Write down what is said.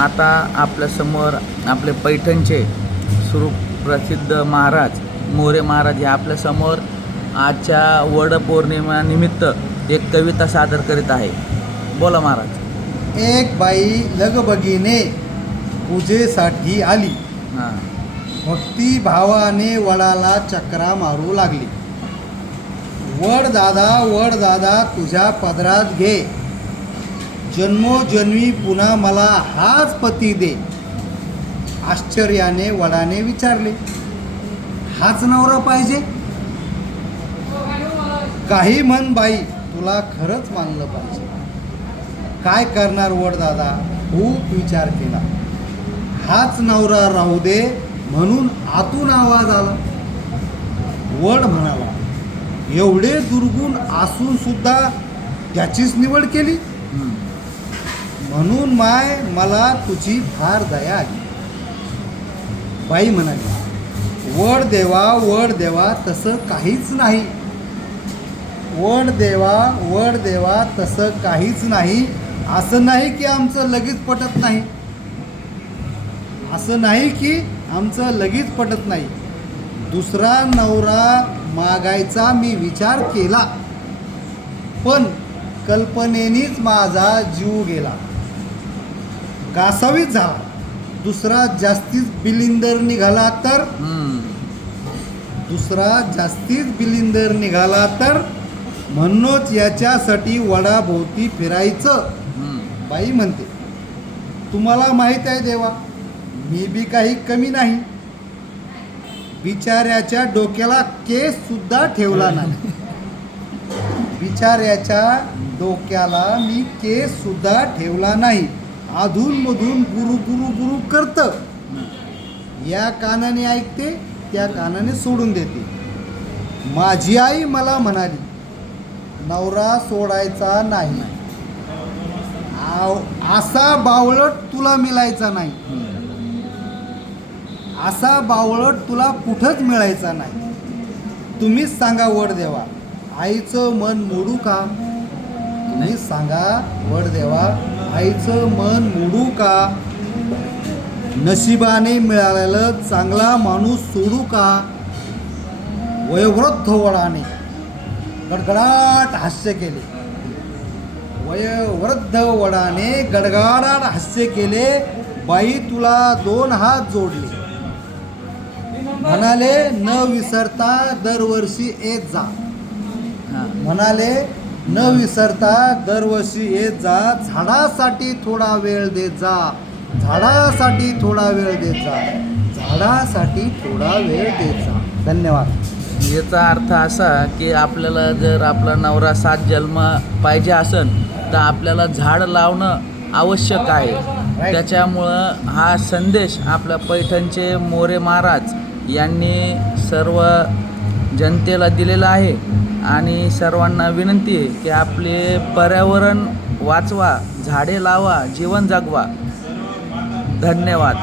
आता आपल्यासमोर आपले पैठणचे सुप्रसिद्ध महाराज मोरे महाराज हे आपल्यासमोर आजच्या वडपौर्णिमेनिमित्त एक कविता सादर करीत आहे. बोला महाराज. एक बाई लगबगीने पूजेसाठी आली. हां. भक्ती भावाने वडाला चक्रा मारू लागली. वड दादा वड दादा तुझ्या पदरात घे. जन्मोजन्मी पुन्हा मला हाच पती दे. आश्चर्याने वडाने विचारले हाच नवरा पाहिजे? काही म्हण बाई तुला खरंच मानलं पाहिजे. काय करणार वड दादा? खूप विचार केला. हाच नवरा राहू दे म्हणून आतून आवाज आला. वड म्हणाला एवढे दुर्गुण असून सुद्धा त्याचीच निवड केली? म्हणून माय मला तुझी फार दया आली. बाई म्हणाली वड देवा वड देवा तसं काहीच नाही. वड देवा वड देवा तसं काहीच नाही. असं नाही की आमचं लगेच पटत नाही. असं नाही की आमचं लगेच पटत नाही. दुसरा नवरा मागायचा मी विचार केला. पण कल्पनेनीच माझा जीव गेला. कासावीच झाला दुसरा जास्तीच बिलिंदर निघाला तर. दुसरा जास्तीच बिलिंदर निघाला तर? म्हणूनच याच्यासाठी वडाभोवती फिरायचं. बाई म्हणते तुम्हाला माहीत आहे देवा मी बी काही कमी नाही. बिचाऱ्याच्या डोक्याला केस सुद्धा ठेवला नाही. बिचाऱ्याच्या डोक्याला मी केस सुद्धा ठेवला नाही. अधूनमधून गुरु गुरु गुरु करत. या कानाने ऐकते त्या कानाने सोडून देते. माझी आई मला म्हणाली नवरा सोडायचा नाही. आव- असा बावळट तुला मिळायचा नाही. असा बावळट तुला कुठंच मिळायचा नाही. तुम्हीच सांगा वड देवा आईचं मन मोडू का? तुम्हीच सांगा वड देवा आईचं मन मोडू का? नशिबाने मिळालेलं चांगला माणूस सोडू का? वयोवृद्ध वडाने गडगडाट हास्य केले. वयोवृद्ध वडाने गडगडाट हास्य केले. बाई तुला दोन हात जोडले. म्हणाले न विसरता दरवर्षी येत जा. हां. म्हणाले न विसरता दरवर्षी येत जा झाडासाठी थोडा वेळ देत जा. झाडासाठी थोडा वेळ देत जा. झाडासाठी थोडा वेळ देत जा. धन्यवाद. याचा अर्थ असा की आपल्याला जर आपला नवरा सात जन्म पाहिजे असेल तर आपल्याला झाड लावणं आवश्यक आहे. त्याच्यामुळं हा संदेश आपल्या पैठणचे मोरे महाराज यांनी सर्व जनतेला दिलेला आहे आणि सर्वांना विनंती आहे की आपले पर्यावरण वाचवा झाडे लावा जीवन जगवा. धन्यवाद.